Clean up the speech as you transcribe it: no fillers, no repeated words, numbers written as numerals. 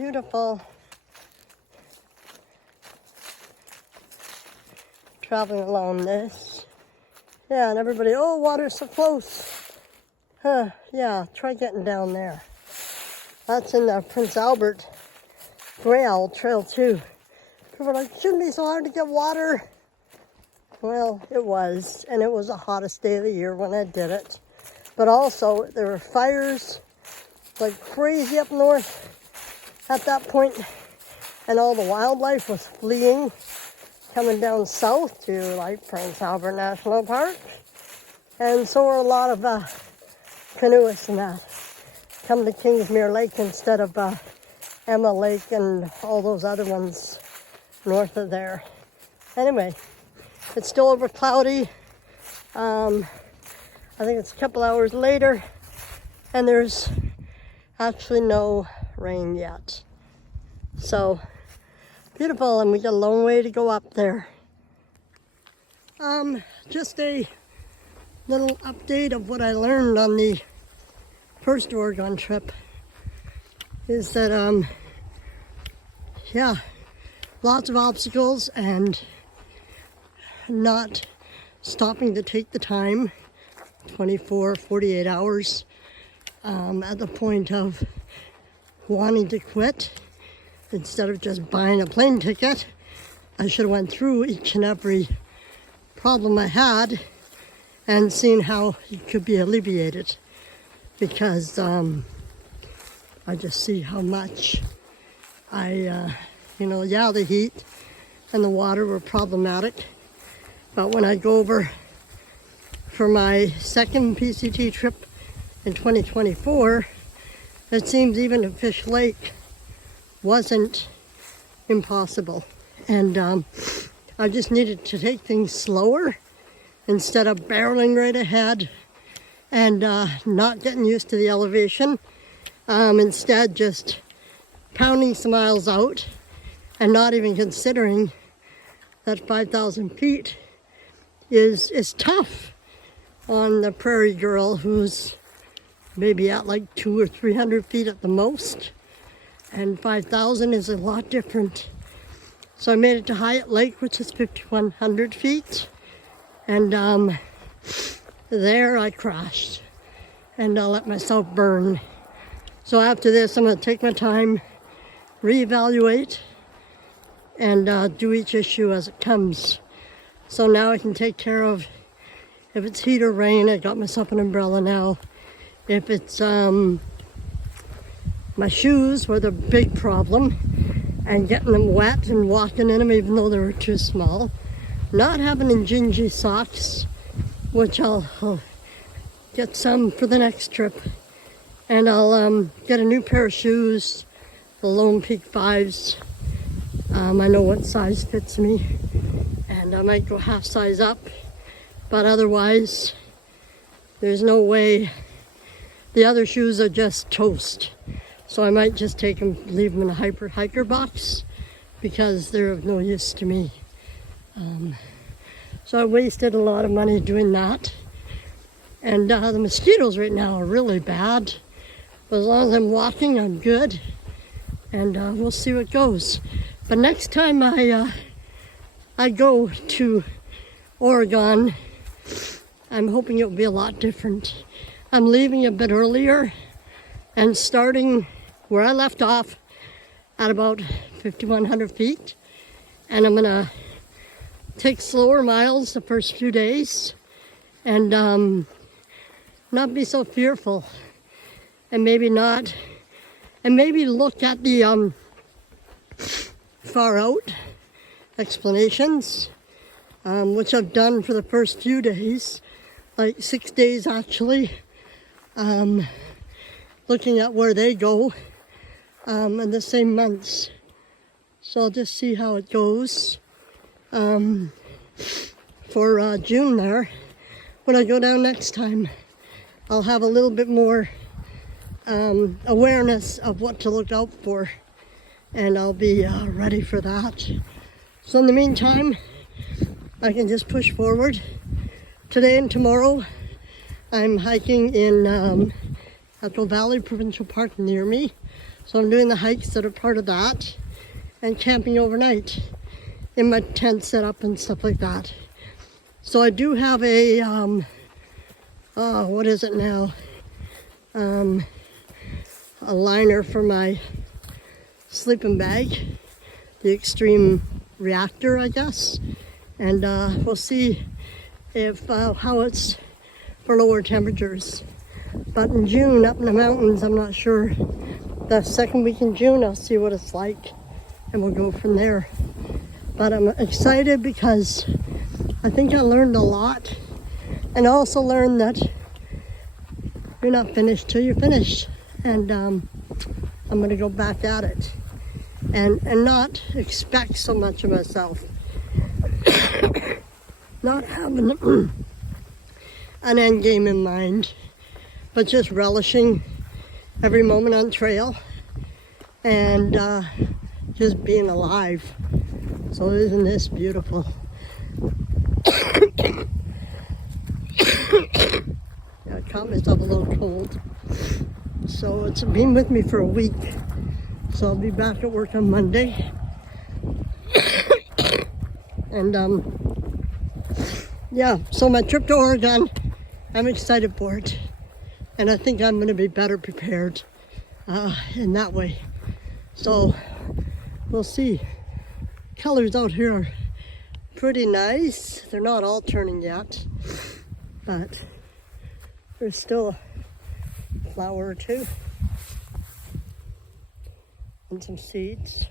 Beautiful. Traveling along this. Yeah, and everybody, oh, water's so close. Huh, yeah, try getting down there. That's in the Prince Albert Trail too. People are like, shouldn't be so hard to get water. Well, it was, and it was the hottest day of the year when I did it. But also, there were fires like crazy up north at that point, and all the wildlife was fleeing, coming down south to like Prince Albert National Park. And so were a lot of canoeists and that come to Kingsmere Lake instead of Emma Lake and all those other ones north of there. Anyway, it's still over cloudy. I think it's a couple hours later, and there's actually no rain yet. So beautiful, and we got a long way to go up there. Just a little update of what I learned on the first Oregon trip is that yeah, lots of obstacles and not stopping to take the time, 24, 48 hours at the point of wanting to quit. Instead of just buying a plane ticket, I should have went through each and every problem I had and seen how it could be alleviated, because I just see how much yeah, the heat and the water were problematic. But when I go over for my second PCT trip in 2024, it seems even a Fish Lake wasn't impossible. And I just needed to take things slower instead of barreling right ahead and not getting used to the elevation. Instead, just pounding some miles out and not even considering that 5,000 feet is tough on the prairie girl who's maybe at like 200 or 300 feet at the most, and 5,000 is a lot different. So I made it to Hyatt Lake, which is 5,100 feet, and there I crashed and I let myself burn. So after this, I'm going to take my time, reevaluate, and do each issue as it comes. So now I can take care of, if it's heat or rain, I got myself an umbrella now. If it's my shoes were the big problem, and getting them wet and walking in them even though they were too small. Not having Injinji socks, which I'll get some for the next trip. And I'll get a new pair of shoes, the Lone Peak 5s. I know what size fits me, and I might go half size up, but otherwise there's no way. The other shoes are just toast, so I might just take them, leave them in a hiker box, because they're of no use to me. So I wasted a lot of money doing that, and the mosquitoes right now are really bad. But as long as I'm walking, I'm good, and we'll see what goes. But next time I go to Oregon, I'm hoping it'll be a lot different. I'm leaving a bit earlier and starting where I left off at about 5,100 feet. And I'm gonna take slower miles the first few days and not be so fearful, and maybe look at the far out explanations, which I've done for the first few days, like 6 days actually, looking at where they go in the same months. So I'll just see how it goes for June there. When I go down next time, I'll have a little bit more awareness of what to look out for, and I'll be ready for that. So in the meantime, I can just push forward. Today and tomorrow, I'm hiking in Ethel Valley Provincial Park near me. So I'm doing the hikes that are part of that and camping overnight in my tent setup and stuff like that. So I do have a, what is it now? A liner for my sleeping bag, the Extreme Reactor, I guess. And we'll see if how it's for lower temperatures. But in June, up in the mountains, I'm not sure. The second week in June, I'll see what it's like, and we'll go from there. But I'm excited because I think I learned a lot, and I also learned that you're not finished till you're finished. And I'm gonna go back at it, and not expect so much of myself. Not having an end game in mind, but just relishing every moment on trail and just being alive. So isn't this beautiful? I caught myself a little cold. So it's been with me for a week. So I'll be back at work on Monday. And yeah, so my trip to Oregon, I'm excited for it. And I think I'm gonna be better prepared in that way. So we'll see. Colors out here are pretty nice. They're not all turning yet, but there's still a flower or two and some seeds.